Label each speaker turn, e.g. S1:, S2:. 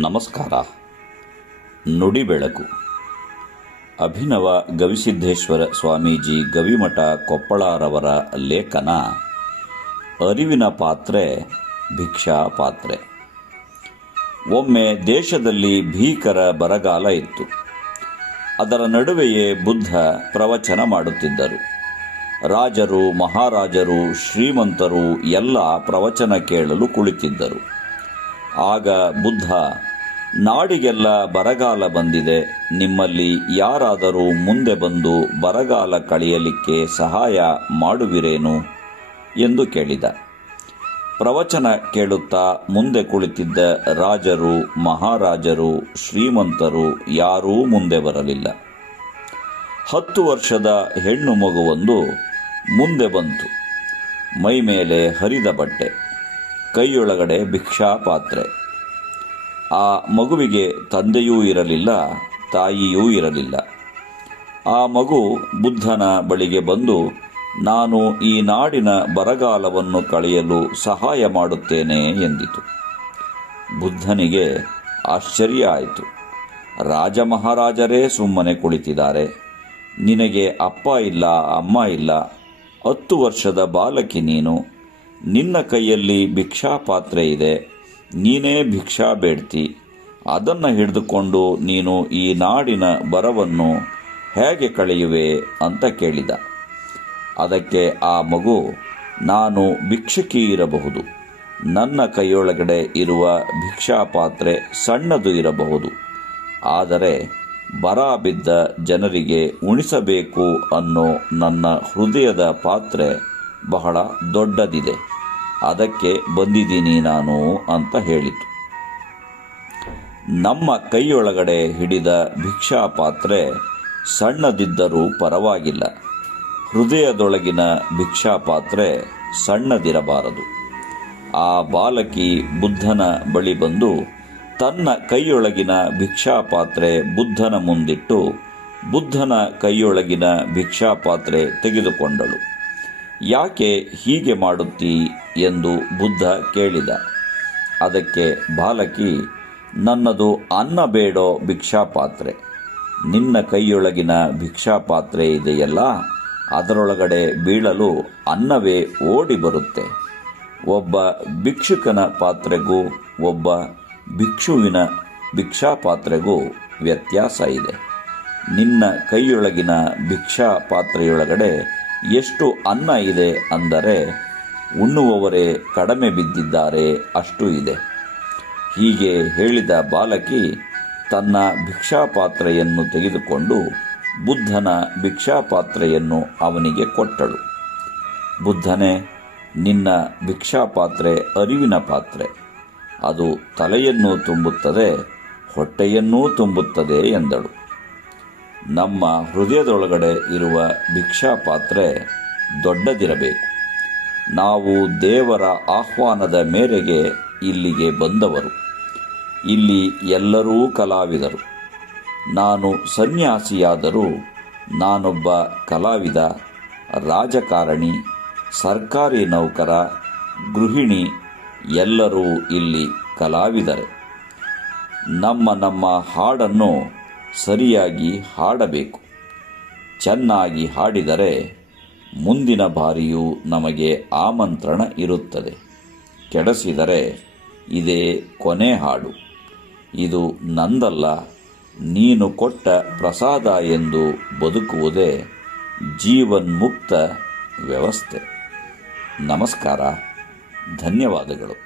S1: ನಮಸ್ಕಾರ. ನುಡಿ ಬೆಳಕು ಅಭಿನವ ಗವಿಸಿದ್ದೇಶ್ವರ ಸ್ವಾಮೀಜಿ ಗವಿಮಠ ಕೊಪ್ಪಳಾರವರ ಲೇಖನ, ಅರಿವಿನ ಪಾತ್ರೆ, ಭಿಕ್ಷಾ ಪಾತ್ರೆ. ಒಮ್ಮೆ ದೇಶದಲ್ಲಿ ಭೀಕರ ಬರಗಾಲ ಇತ್ತು. ಅದರ ನಡುವೆಯೇ ಬುದ್ಧ ಪ್ರವಚನ ಮಾಡುತ್ತಿದ್ದರು. ರಾಜರು, ಮಹಾರಾಜರು, ಶ್ರೀಮಂತರು ಎಲ್ಲ ಪ್ರವಚನ ಕೇಳಲು ಕುಳಿತಿದ್ದರು. ಆಗ ಬುದ್ಧ, ನಾಡಿಗೆಲ್ಲ ಬರಗಾಲ ಬಂದಿದೆ. ನಿಮ್ಮಲ್ಲಿ ಯಾರಾದರೂ ಮುಂದೆ ಬಂದು ಬರಗಾಲ ಕಳೆಯಲಿಕ್ಕೆ ಸಹಾಯ ಮಾಡುವಿರೇನು? ಎಂದು ಕೇಳಿದ. ಪ್ರವಚನ ಕೇಳುತ್ತಾ ಮುಂದೆ ಕುಳಿತಿದ್ದ ರಾಜರು, ಮಹಾರಾಜರು, ಶ್ರೀಮಂತರು ಯಾರೂ ಮುಂದೆ ಬರಲಿಲ್ಲ. ಹತ್ತು ವರ್ಷದ ಹೆಣ್ಣು ಮಗುವೊಂದು ಮುಂದೆ ಬಂತು. ಮೈಮೇಲೆ ಹರಿದ ಬಟ್ಟೆ. ಕೈಯೊಳಗಡೆ ಭಿಕ್ಷಾ ಪಾತ್ರೆ ಆ ಮಗುವಿಗೆ ತಂದೆಯೂ ಇರಲಿಲ್ಲ, ತಾಯಿಯೂ ಇರಲಿಲ್ಲ. ಆ ಮಗು ಬುದ್ಧನ ಬಳಿಗೆ ಬಂದು, ನಾನು ಈ ನಾಡಿನ ಬರಗಾಲವನ್ನು ಕಳೆಯಲು ಸಹಾಯ ಮಾಡುತ್ತೇನೆ ಎಂದಿತು. ಬುದ್ಧನಿಗೆ ಆಶ್ಚರ್ಯ ಆಯಿತು. ರಾಜ ಮಹಾರಾಜರೇ, ಸುಮ್ಮನೆ ಕುಳಿತಿದ್ದಾರೆ. ನಿನಗೆ ಅಪ್ಪ ಇಲ್ಲ, ಅಮ್ಮ ಇಲ್ಲ, ಹತ್ತು ವರ್ಷದ ಬಾಲಕಿ ನೀನು. ನಿನ್ನ ಕೈಯಲ್ಲಿ ಭಿಕ್ಷಾ ಪಾತ್ರೆ ಇದೆ, ನೀನೇ ಭಿಕ್ಷಾ ಬೇಡ್ತಿ. ಅದನ್ನು ಹಿಡಿದುಕೊಂಡು ನೀನು ಈ ನಾಡಿನ ಬರವನ್ನು ಹೇಗೆ ಕಳೆಯುವೆ ಅಂತ ಕೇಳಿದ. ಅದಕ್ಕೆ ಆ ಮಗು, ನಾನು ಭಿಕ್ಷುಕಿ ಇರಬಹುದು. ನನ್ನ ಕೈಯೊಳಗಡೆ ಇರುವ ಭಿಕ್ಷಾ ಪಾತ್ರೆ ಸಣ್ಣದು ಇರಬಹುದು. ಆದರೆ ಬರ ಬಿದ್ದ ಜನರಿಗೆ ಉಣಿಸಬೇಕು ಅನ್ನೋ ನನ್ನ ಹೃದಯದ ಪಾತ್ರೆ ಬಹಳ ದೊಡ್ಡದಿದೆ. ಅದಕ್ಕೆ ಬಂದಿದ್ದೀನಿ ನಾನು ಅಂತ ಹೇಳಿತು. ನಮ್ಮ ಕೈಯೊಳಗಡೆ ಹಿಡಿದ ಭಿಕ್ಷಾ ಪಾತ್ರೆ ಸಣ್ಣದಿದ್ದರೂ ಪರವಾಗಿಲ್ಲ. ಹೃದಯದೊಳಗಿನ ಭಿಕ್ಷಾ ಪಾತ್ರೆ ಸಣ್ಣದಿರಬಾರದು. ಆ ಬಾಲಕಿ ಬುದ್ಧನ ಬಳಿ ಬಂದು ತನ್ನ ಕೈಯೊಳಗಿನ ಭಿಕ್ಷಾ ಪಾತ್ರೆ ಬುದ್ಧನ ಮುಂದಿಟ್ಟು ಬುದ್ಧನ ಕೈಯೊಳಗಿನ ಭಿಕ್ಷಾ ಪಾತ್ರೆ ತೆಗೆದುಕೊಂಡಳು. ಯಾಕೆ ಹೀಗೆ ಮಾಡುತ್ತೀ ಎಂದು ಬುದ್ಧ ಕೇಳಿದ. ಅದಕ್ಕೆ ಬಾಲಕಿ, ನನ್ನದು ಅನ್ನ ಬೇಡೋ ಭಿಕ್ಷಾಪಾತ್ರೆ. ನಿನ್ನ ಕೈಯೊಳಗಿನ ಭಿಕ್ಷಾಪಾತ್ರೆ ಇದೆಯಲ್ಲ, ಅದರೊಳಗಡೆ ಬೀಳಲು ಅನ್ನವೇ ಓಡಿ ಬರುತ್ತೆ. ಒಬ್ಬ ಭಿಕ್ಷುಕನ ಪಾತ್ರೆಗೂ, ಒಬ್ಬ ಭಿಕ್ಷುವಿನ ಭಿಕ್ಷಾಪಾತ್ರೆಗೂ ವ್ಯತ್ಯಾಸ ಇದೆ. ನಿನ್ನ ಕೈಯೊಳಗಿನ ಭಿಕ್ಷಾ ಪಾತ್ರೆಯೊಳಗಡೆ ಎಷ್ಟು ಅನ್ನ ಇದೆ ಅಂದರೆ, ಉಣ್ಣುವವರೇ ಕಡಿಮೆ ಬಿದ್ದಿದ್ದಾರೆ, ಅಷ್ಟು ಇದೆ. ಹೀಗೆ ಹೇಳಿದ ಬಾಲಕಿ ತನ್ನ ಭಿಕ್ಷಾಪಾತ್ರೆಯನ್ನು ತೆಗೆದುಕೊಂಡು ಬುದ್ಧನ ಭಿಕ್ಷಾಪಾತ್ರೆಯನ್ನು ಅವನಿಗೆ ಕೊಟ್ಟಳು. ಬುದ್ಧನೇ, ನಿನ್ನ ಭಿಕ್ಷಾಪಾತ್ರೆ ಅರಿವಿನ ಪಾತ್ರೆ. ಅದು ತಲೆಯನ್ನು ತುಂಬುತ್ತದೆ, ಹೊಟ್ಟೆಯನ್ನೂ ತುಂಬುತ್ತದೆ ಎಂದಳು. ನಮ್ಮ ಹೃದಯದೊಳಗಡೆ ಇರುವ ಭಿಕ್ಷಾ ಪಾತ್ರೆ ದೊಡ್ಡದಿರಬೇಕು. ನಾವು ದೇವರ ಆಹ್ವಾನದ ಮೇರೆಗೆ ಇಲ್ಲಿಗೆ ಬಂದವರು. ಇಲ್ಲಿ ಎಲ್ಲರೂ ಕಲಾವಿದರು. ನಾನು ಸನ್ಯಾಸಿಯಾದರೂ ನಾನೊಬ್ಬ ಕಲಾವಿದ, ರಾಜಕಾರಣಿ, ಸರ್ಕಾರಿ ನೌಕರ, ಗೃಹಿಣಿ, ಎಲ್ಲರೂ ಇಲ್ಲಿ ಕಲಾವಿದರೆ. ನಮ್ಮ ನಮ್ಮ ಹಾಡನ್ನು ಸರಿಯಾಗಿ ಹಾಡಬೇಕು. ಚೆನ್ನಾಗಿ ಹಾಡಿದರೆ ಮುಂದಿನ ಬಾರಿಯೂ ನಮಗೆ ಆಮಂತ್ರಣ ಇರುತ್ತದೆ. ಕೆಡಿಸಿದರೆ ಇದೇ ಕೊನೆ ಹಾಡು. ಇದು ನಂದಲ್ಲ, ನೀನು ಕೊಟ್ಟ ಪ್ರಸಾದ ಎಂದು ಬದುಕುವುದೇ ಜೀವನ್ಮುಕ್ತ ವ್ಯವಸ್ಥೆ. ನಮಸ್ಕಾರ, ಧನ್ಯವಾದಗಳು.